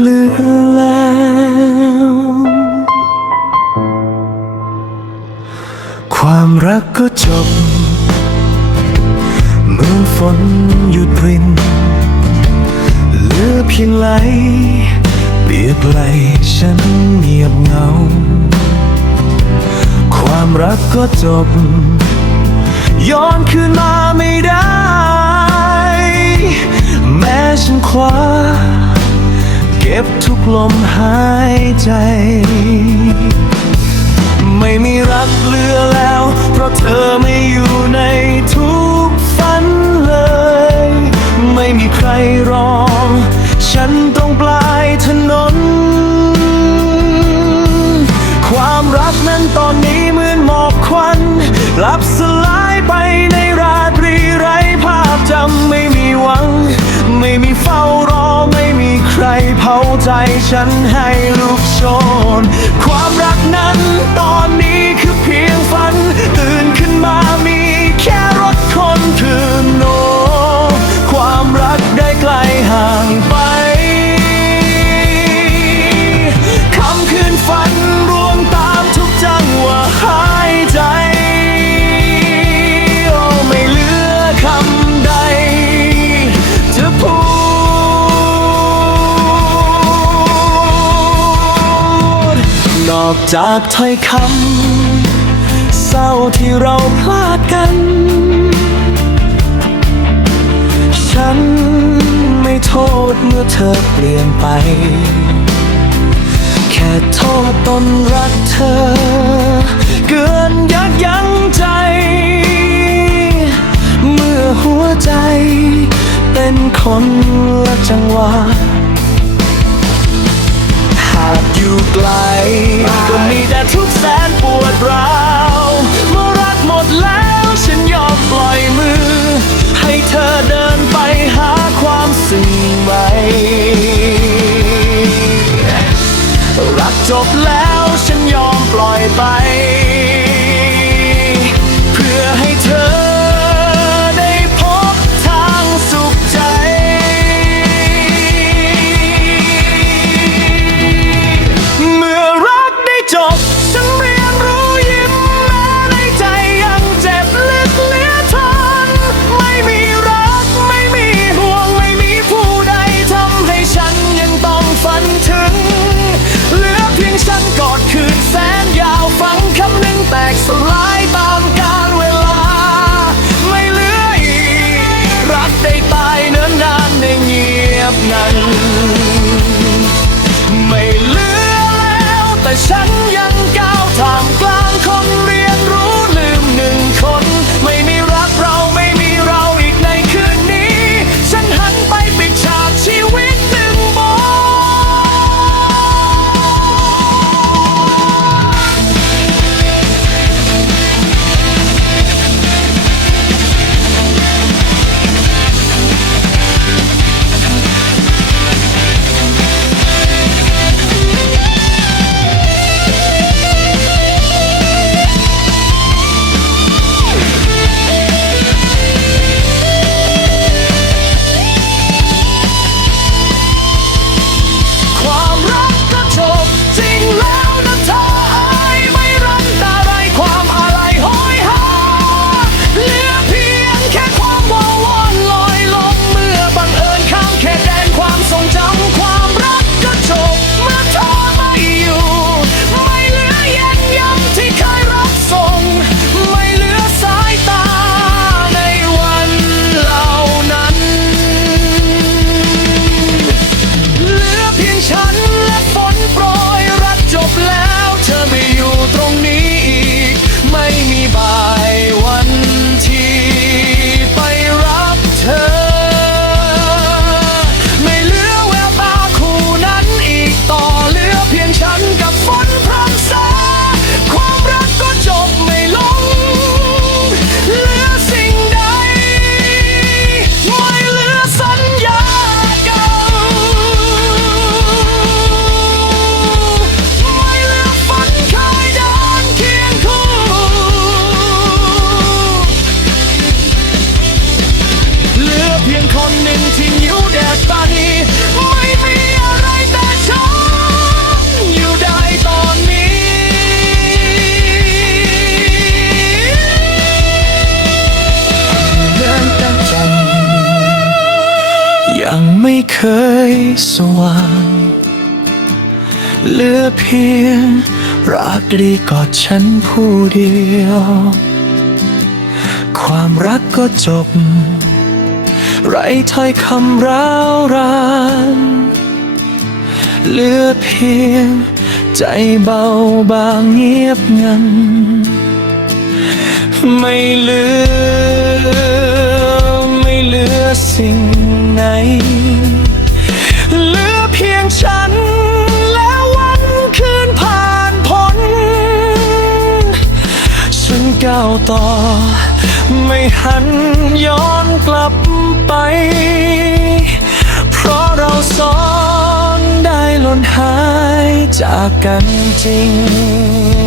เหลือแล้วความรักก็จบเหมือนฝนหยุดรินเหลือเพียงไหลเปียกไหลฉันเงียบเหงาความรักก็จบย้อนคืนมาไม่ได้แม้ฉันคว้าเก็บทุกลมหายใจไม่มีรักเหลือแล้วเพราะเธอไม่อยู่ในทุกฝันเลยไม่มีใครรอฉันตรงปลายถนนความรักนั้นตอนนี้เหมือนหมอกควันลับสลายไปในราตรีไร้ภาพจำไม่มีหวังไม่มีเฝ้ารอไม่มีใครเผาใจฉันให้ลุกโชนความรักนั้นตอนนี้คือเพียงฝันตื่นขึ้นมามีแค่รถคนคืนโนความรักได้ไกลห่างไปคำคืนฝันรวมตามทุกจังหวะหายใจโอ้ไม่เหลือคำใดจะพูดนอกจากถ้อยคำเศร้าที่เราพลาดกันฉันไม่โทษเมื่อเธอเปลี่ยนไปแค่โทษตนรักเธอเกินยับยั้งใจเมื่อหัวใจเป็นคนละจังหวะหากอยู่ไกลก็มีแต่ทุกข์แสนปวดร้าวเมื่อรักหมดแล้วฉันยอมปล่อยมือให้เธอเดินไปหาความซึ้งไว้รักจบแล้วฉันยอมปล่อยไปเพื่อให้เธอได้พบทางสุขใจ สว่างเหลือเพียงรักดีกอดฉันผู้เดียว ความรักก็จบไร้ถ้อยคำร้าวรานเหลือเพียงใจเบาบางเงียบงันไม่เหลือสิ่งไหนเหลือเพียงฉันและวันคืนผ่านพ้นฉันก้าวต่อไม่หันย้อนกลับไปเพราะเราสองได้หล่นหายจากกันจริง